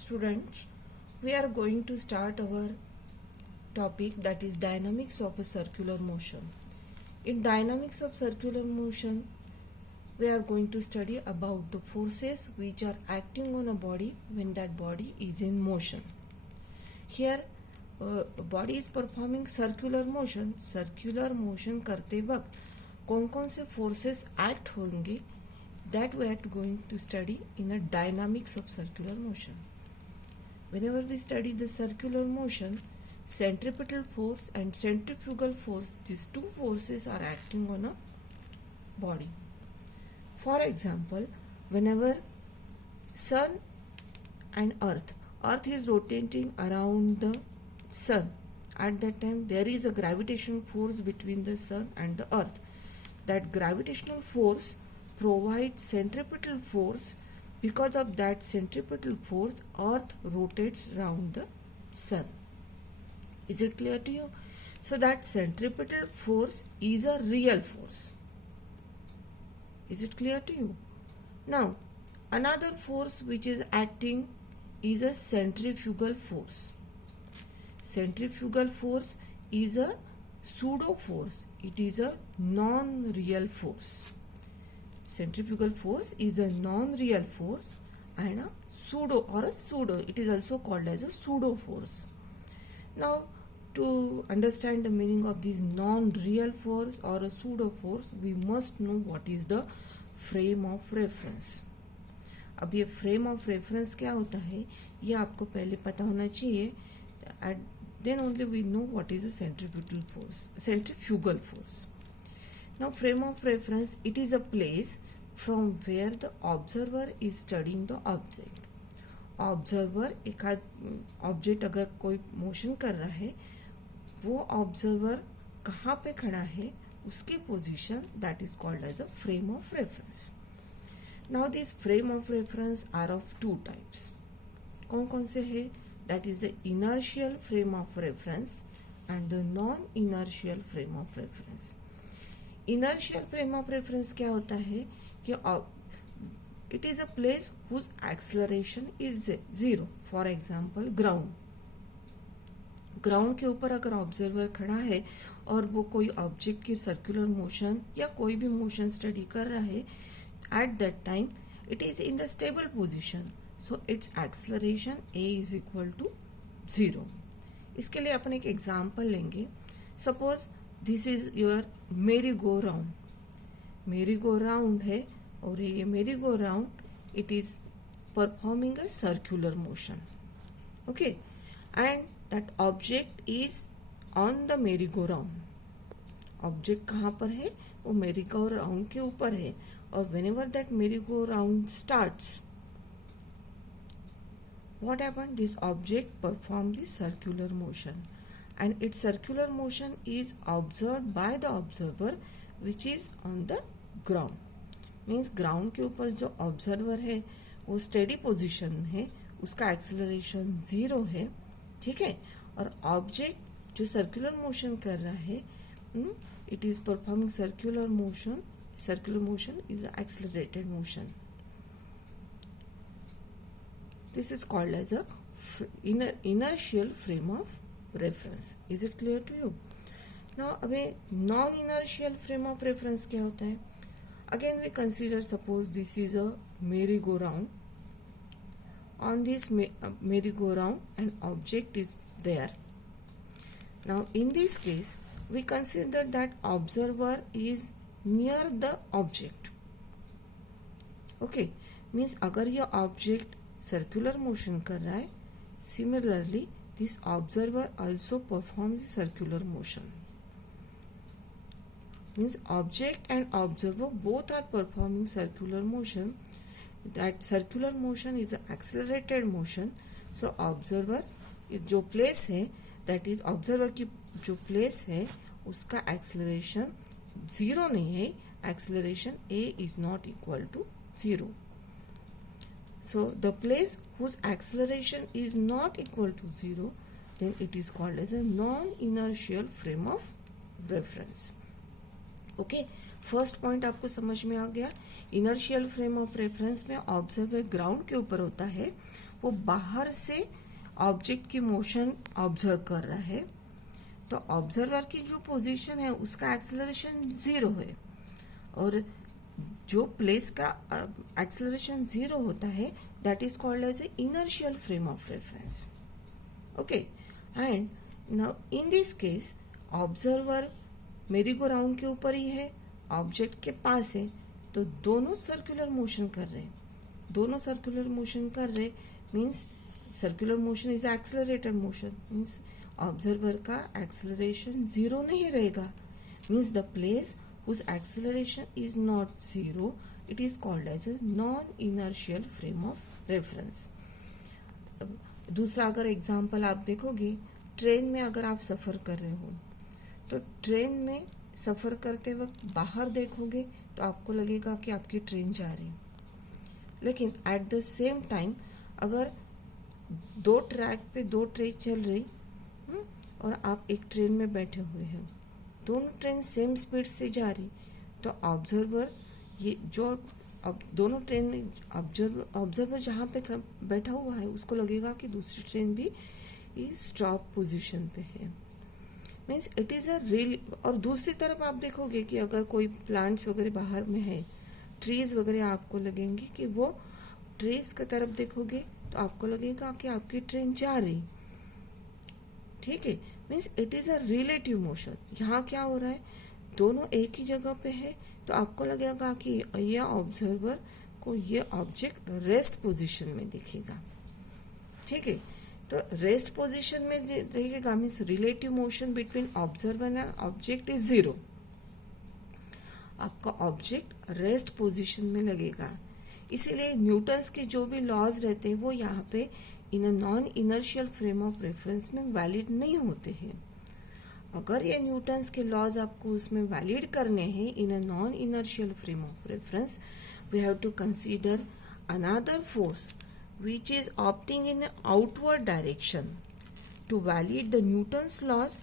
Students, we are going to start our topic, that is dynamics of a circular motion. In dynamics of circular motion, we are going to study about the forces which are acting on a body when that body is in motion. Here body is performing circular motion. Circular motion करते वक्त कौन कौन से forces act होंगे, that we are going to study in a dynamics of circular motion. Whenever we study the circular motion, centripetal force and centrifugal force, these two forces are acting on a body. For example, whenever sun and earth is rotating around the sun, at that time there is a gravitational force between the sun and the earth. That gravitational force provides centripetal force. Because of that centripetal force, earth rotates around the sun. Is it clear to you? So that centripetal force is a real force. Is it clear to you? Now, another force which is acting is a centrifugal force. Centrifugal force is a pseudo force. It is a non-real force. Centrifugal force is a non-real force and a pseudo. It is also called as a pseudo force. Now, to understand the meaning of this non-real force or a pseudo force, we must know what is the frame of reference. अब ये frame of reference क्या होता है, ये आपको पहले पता होना चाहिए. Then only we know what is a centrifugal force. Now, frame of reference, it is a place from where the observer is studying the object. Observer एक ऑब्जेक्ट अगर कोई मोशन कर रहा है, वो ऑब्जर्वर कहाँ पे खड़ा है, उसकी position, that is called as a frame of reference. Now this frame of reference are of two types. कौन कौन से है? That is the inertial frame of reference and the non inertial frame of reference. Inertial frame of reference क्या होता है कि it is a place whose acceleration is zero. For example ground. Ground के ऊपर अगर ऑब्जर्वर खड़ा है और वो कोई ऑब्जेक्ट की सर्कुलर मोशन या कोई भी मोशन स्टडी कर रहा है, at that time it is in the stable position, so its acceleration A is equal to zero. इसके लिए अपन एक एग्जाम्पल लेंगे. सपोज दिस इज योर मेरी गो राउंड. मेरी गो राउंड है और ये मेरी go round, it is performing a circular motion. Okay, and that object is on the मेरी गो राउंड. ऑब्जेक्ट कहाँ पर है? वो मेरी गो राउंड के ऊपर है. और व्हेनेवर दैट मेरी go round starts, what happened? This object performed the circular motion, and its circular motion is observed by the observer which is on the ground. Means ground के ऊपर जो observer है वो steady position है, उसका acceleration zero है, ठीक है. और object जो circular motion कर रहा है, it is performing circular motion. Circular motion is an accelerated motion. This is called as a inertial frame of reference. Is it clear to you? Now, अबे non-inertial frame of reference क्या होता है? Again, we consider, suppose this is a merry-go-round. On this merry-go-round, an object is there. Now, in this case, we consider that observer is near the object. Okay, means अगर ये object circular motion कर रहा है, similarly this observer also perform the circular motion. Means object and observer both are performing circular motion. That circular motion is accelerated motion. So observer जो place है, that is observer की जो place है, उसका acceleration zero नहीं है. Acceleration A is not equal to zero. So the place whose acceleration is not equal to zero, then it is called as a non-inertial frame of reference. Okay, first point आपको समझ में आ गया. Inertial frame of reference में observer ground के ऊपर होता है, वो बाहर से ऑब्जेक्ट की मोशन ऑब्जर्व कर रहा है, तो ऑब्जर्वर की जो पोजीशन है उसका एक्सेलरेशन 0 है, और जो प्लेस का एक्सेलरेशन 0 होता है that is called as a inertial frame of reference. Okay, and now in this case observer merry go round के ऊपर ही है, ऑब्जेक्ट के पास है, तो दोनों सर्कुलर मोशन कर रहे हैं. दोनों सर्कुलर मोशन कर रहे means circular motion is accelerated motion, means observer का एक्सेलरेशन 0 नहीं रहेगा. Means the place whose acceleration is not 0, it is called as a non-inertial frame of reference. दूसरा अगर एग्जाम्पल आप देखोगे, ट्रेन में अगर आप सफ़र कर रहे हो तो ट्रेन में सफ़र करते वक्त बाहर देखोगे तो आपको लगेगा कि आपकी ट्रेन जा रही, लेकिन एट द सेम टाइम अगर दो ट्रैक पे दो ट्रेन चल रही और आप एक ट्रेन में बैठे हुए हैं, दोनों ट्रेन सेम स्पीड से जा रही, तो ऑब्जर्वर ये जो दोनों ट्रेन में ऑब्जर्वर जहाँ पे बैठा हुआ है उसको लगेगा कि दूसरी ट्रेन भी स्टॉप पोजीशन पे है. Means it is a real. और दूसरी तरफ आप देखोगे कि अगर कोई प्लांट्स वगैरह बाहर में है, ट्रीज वगैरह, आपको लगेंगे कि वो ट्रीज की तरफ देखोगे तो आपको लगेगा कि आपकी ट्रेन जा रही. ठीक है, means it is a relative motion. यहाँ क्या हो रहा है, दोनों एक ही जगह पे है, तो आपको लगेगा कि ये ऑब्जर्वर को ये ऑब्जेक्ट रेस्ट पोजीशन में दिखेगा. ठीक है, तो रेस्ट पोजीशन में रहेगा means relative motion between observer and object is 0. आपका ऑब्जेक्ट रेस्ट पोजीशन में लगेगा. इसीलिए न्यूटन्स के जो भी लॉज रहते हैं वो यहाँ पे in a non inertial frame of reference में वैलिड नहीं होते हैं. अगर ये न्यूटन्स के लॉज आपको उसमें वैलिड करने हैं in a non inertial frame of reference, we have to consider another force which is opting in an outward direction. To validate the Newton's laws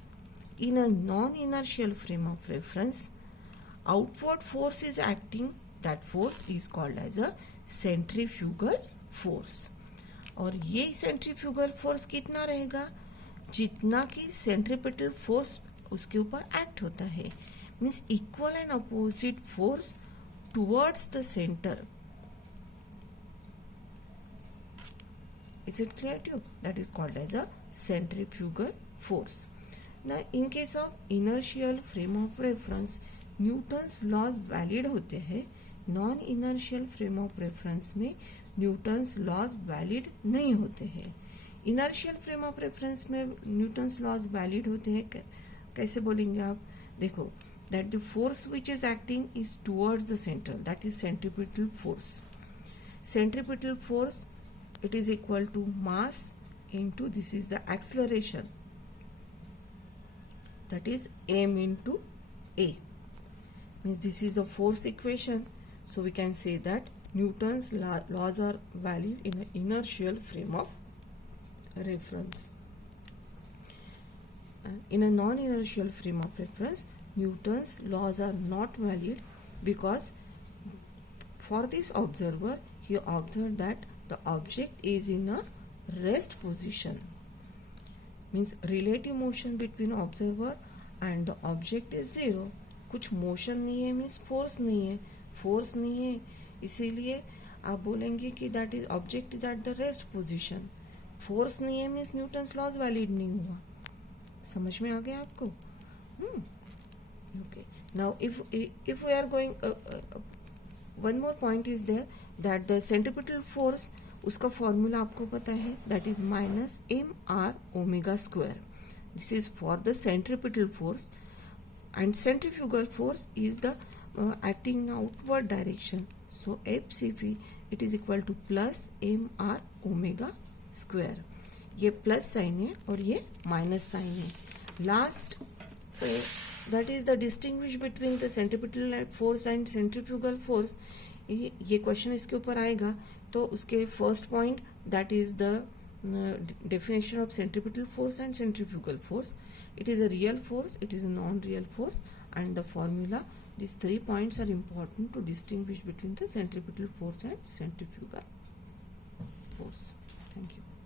in a non-inertial frame of reference, outward force is acting. That force is called as a centrifugal force. और ये centrifugal force कितना रहेगा, जितना कि centripetal force उसके ऊपर act होता है. Means equal and opposite force towards the centre. Is it clear to you? That is called as a centrifugal force. Now, in case of inertial frame of reference, Newton's laws valid होते हैं. Non inertial frame of reference में Newton's laws valid नहीं होते हैं. Inertial frame of reference में Newton's laws valid होते हैं. कैसे बोलेंगे आप, देखो, that the force which is acting is towards the centre, that is centripetal force. Centripetal force, it is equal to mass into this is the acceleration, that is m into a. Means this is a force equation, so we can say that Newton's laws are valid in an inertial frame of reference. In a non-inertial frame of reference, Newton's laws are not valid because for this observer he observed that the object is in a rest position. Means relative motion between observer and the object is 0. कुछ motion नहीं है means force नहीं है. Force नहीं है इसीलिए आप बोलेंगे कि that is object is at the rest position. Force नहीं है मीन्स न्यूटन्स लॉज वैलिड नहीं हुआ. समझ में आ गया आपको? Okay, now if we are going, one more point is there that the centripetal force, उसका फॉर्मूला आपको पता है, that is minus M R omega square. This is for the centripetal force and centrifugal force is the acting in outward direction. So FCP it is equal to plus mr omega square. ये plus sign है और ये minus sign है. Last that is the distinguish between the centripetal force and centrifugal force. ये question इसके ऊपर आएगा तो उसके first point that is the definition of centripetal force and centrifugal force. It is a real force, it is a non-real force, and the formula. These 3 points are important to distinguish between the centripetal force and centrifugal force. Thank you.